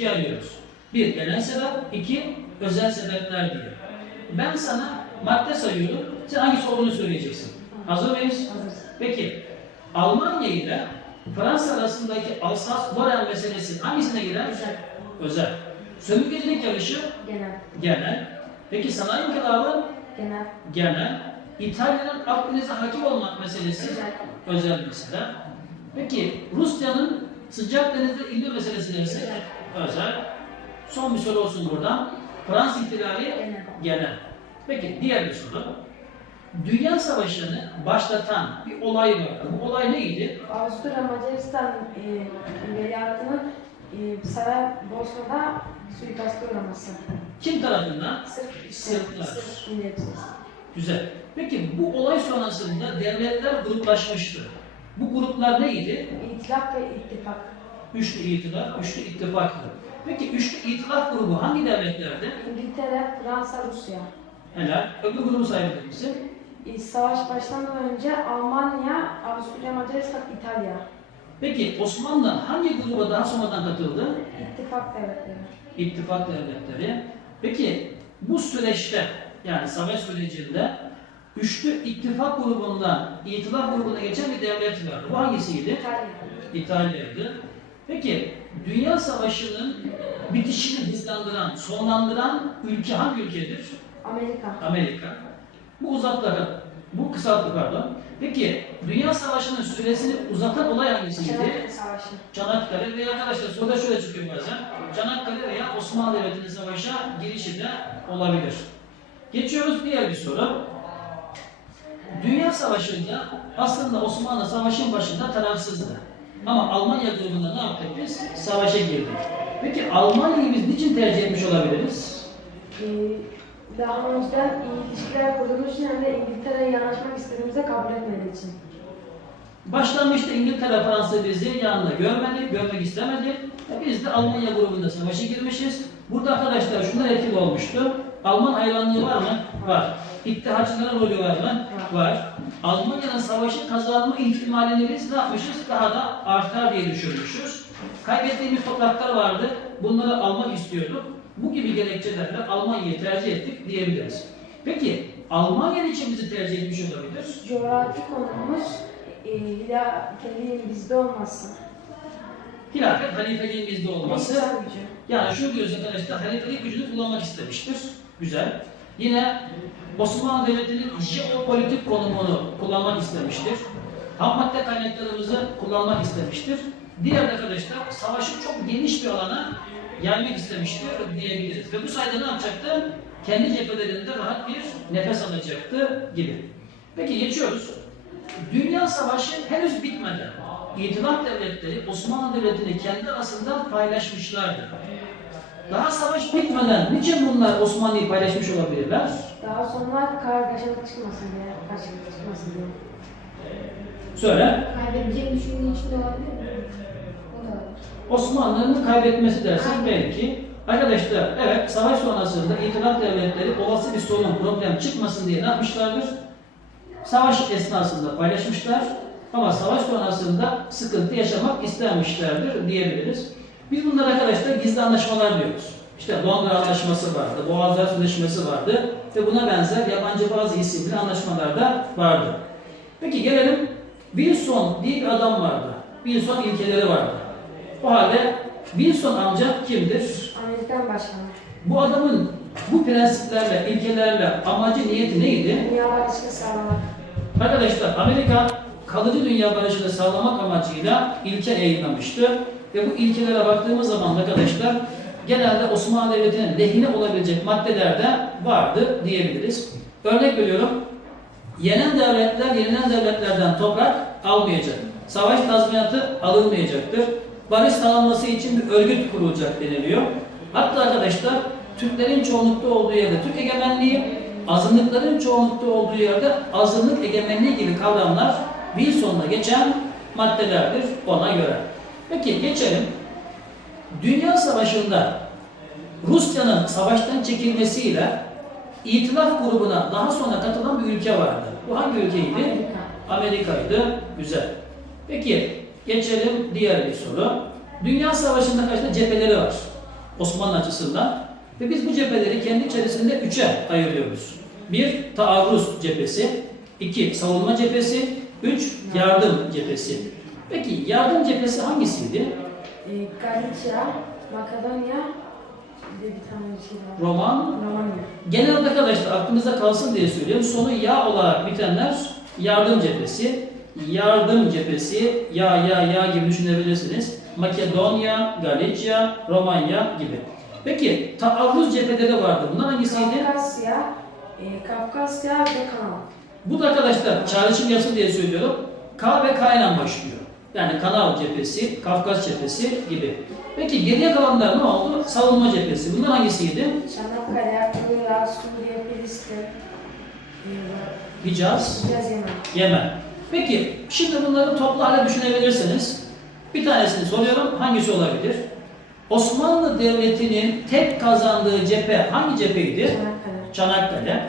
ikiye ayırıyoruz. Bir, genel sebep, iki, özel sebepler diye. Ben sana madde sayıyorum, sen hangisi olduğunu söyleyeceksin. Hazır mıyız? Hazırız. Peki, Almanya ile Fransa arasındaki Alsas-Lorraine meselesi hangisine girer? Özel. Özel. Sömürgecilik yarışı Genel. genel. Peki sanayi inkılabı Genel. genel. İtalya'nın Akdeniz'e hakim olmak meselesi Özel. özel mesele. Peki Rusya'nın sıcak denizde ilgi meselesi neyse Özel. Son bir soru olsun buradan. Fransız ihtilali Genel. Peki diğer bir soru. Dünya Savaşı'nı başlatan bir olay var. Bu olay neydi? Avusturya Macaristan e, veliahtının e, Saraybosna'da suikast uğraması. Kim tarafından? Sırp, Sırplar. Sırp. Güzel. Peki bu olay sonrasında devletler gruplaşmıştı. Bu gruplar neydi? İtilaf ve ittifak. Üçlü itilaf, üçlü ittifaktı. Peki üçlü itilaf grubu hangi devletlerdi? İngiltere, Fransa, Rusya. Helal. Öbür grubu sayabilir misin? Savaş başlamadan önce Almanya, Avusturya, Macaristan, İtalya. Peki Osmanlı hangi gruba daha sonradan katıldı? İttifak devletleri. İttifak devletleri. Peki bu süreçte yani savaş sürecinde üçlü ittifak grubundan itilaf grubuna geçen bir devlet vardı. Bu hangisiydi? İtalya. İtalya'ydı. Peki Dünya Savaşı'nın bitişini hızlandıran, sonlandıran ülke hangi ülkedir? Amerika. Amerika. Bu uzatları, bu kısaltı pardon. Peki Dünya Savaşı'nın süresini uzatan olay hangisiydi? Çanakkale Savaşı. Çanakkale ve arkadaşlar soruda şöyle çıkıyor bazen. Çanakkale veya Osmanlı Devleti'nin savaşa girişi de olabilir. Geçiyoruz diğer bir soru. Dünya Savaşı'nda aslında Osmanlı savaşın başında tarafsızdı. Ama Almanya grubunda ne yaptık biz? Savaşa girdik. Peki Almanya'yı biz niçin tercih etmiş olabiliriz? Ee, daha önceden iyi ilişkiler için hem de İngiltere'ye yanaşmak istediğimizde kabul etmediği için. Başlangıçta İngiltere, Fransa bizi yanında görmedi, görmek istemedi. E biz de Almanya grubunda savaşa girmişiz. Burada arkadaşlar şunlar etkili olmuştu. Alman hayranlığı var mı? Var. İttihatçıların rolü var mı? Var. Almanya'nın savaşı kazanma ihtimalini biz ne yapmışız? Daha da artar diye düşünmüşüz. Kaybettiğimiz topraklar vardı. Bunları almak istiyorduk. Bu gibi gerekçelerle Almanya'yı tercih ettik diyebiliriz. Peki Almanya için bizi tercih etmiş olabilir? Coğrafi konumuz e, hilafeliğin bizde olması. Hilafet halifeliğin bizde olması. Yani şu diyoruz arkadaşlar, halifelik gücünü kullanmak istemiştir. Güzel. Yine Osmanlı Devleti'nin jeopolitik konumunu kullanmak istemiştir. Ham madde kaynaklarımızı kullanmak istemiştir. Diğer arkadaşlar savaşı çok geniş bir alana yaymak istemiştir diyebiliriz. Ve bu sayede ne yapacaktı? Kendi cephelerinde rahat bir nefes alacaktı gibi. Peki geçiyoruz. Dünya Savaşı henüz bitmeden İtilaf devletleri Osmanlı Devleti'ni kendi arasında paylaşmışlardı. Daha savaş bitmeden niçin bunlar Osmanlı'yı paylaşmış olabilirler? Daha sonra kargaşalık çıkmasın diye, karşılık çıkmasın diye. Söyle. Kaybedeceğini düşündüğü için de olabilir mi? O da olabilir. Osmanlı'nın kaybetmesi dersen belki. Arkadaşlar evet savaş sonrasında İtilaf devletleri olası bir sorun, problem çıkmasın diye ne yapmışlardır? Savaş esnasında paylaşmışlar ama savaş sonrasında sıkıntı yaşamak istememişlerdir diyebiliriz. Biz bunlar arkadaşlar gizli anlaşmalar diyoruz. İşte Londra Anlaşması vardı, Boğazlar Sözleşmesi vardı ve buna benzer yabancı bazı isimli anlaşmalar da vardı. Peki gelelim Wilson diye bir adam vardı. Wilson ilkeleri vardı. O halde Wilson amca kimdir? Amerikan başkanı. Bu adamın bu prensiplerle, ilkelerle amacı, niyeti neydi? Dünya barışını sağlamak. Arkadaşlar Amerika kalıcı dünya barışını sağlamak amacıyla ilke yayınlamıştı. Ve bu ilkelere baktığımız zaman arkadaşlar genelde Osmanlı Devleti'nin lehine olabilecek maddeler de vardı diyebiliriz. Örnek veriyorum. Yenen devletler yenilen devletlerden toprak almayacak. Savaş tazminatı alınmayacaktır. Barış sağlanması için bir örgüt kurulacak deniliyor. Hatta arkadaşlar Türklerin çoğunlukta olduğu yerde Türk egemenliği, azınlıkların çoğunlukta olduğu yerde azınlık egemenliği gibi kavramlar Wilson'da geçen maddelerdir ona göre. Peki geçelim. Dünya Savaşı'nda Rusya'nın savaştan çekilmesiyle İtilaf grubuna daha sonra katılan bir ülke vardı. Bu hangi ülkeydi? Amerika. Amerika'ydı. Güzel. Peki geçelim diğer bir soru. Dünya Savaşı'nda kaç tane cepheleri var? Osmanlı açısından. Ve biz bu cepheleri kendi içerisinde üçe ayırıyoruz. Bir, taarruz cephesi. iki savunma cephesi. Üç, yardım cephesi. Peki yardım cephesi hangisiydi? E, Galicia, Makedonya, bir de bir tane şey var. Roman, Romanya. Genelde arkadaşlar aklınızda kalsın diye söylüyorum. Sonu ya olarak bitenler yardım cephesi. Yardım cephesi ya ya ya gibi düşünebilirsiniz. Makedonya, Galicia, Romanya gibi. Peki taarruz cepheleri vardı. Bunlar hangisiydi? Kafkasya, e, Kafkasya ve Kanal. Bu da arkadaşlar çağrışım yapsın diye söylüyorum. K ve K ile başlıyor. Yani Kanal cephesi, Kafkas cephesi gibi. Peki geriye kalanlar ne oldu? Savunma cephesi. Bunlar hangisiydi? Çanakkale, Irak, Suriye, Filistin, Hicaz, Hicaz, Yemen. Yemen. Peki şimdi bunları toplu halde düşünebilirsiniz. Bir tanesini soruyorum. Hangisi olabilir? Osmanlı Devleti'nin tek kazandığı cephe hangi cepheydi? Çanakkale. Çanakkale.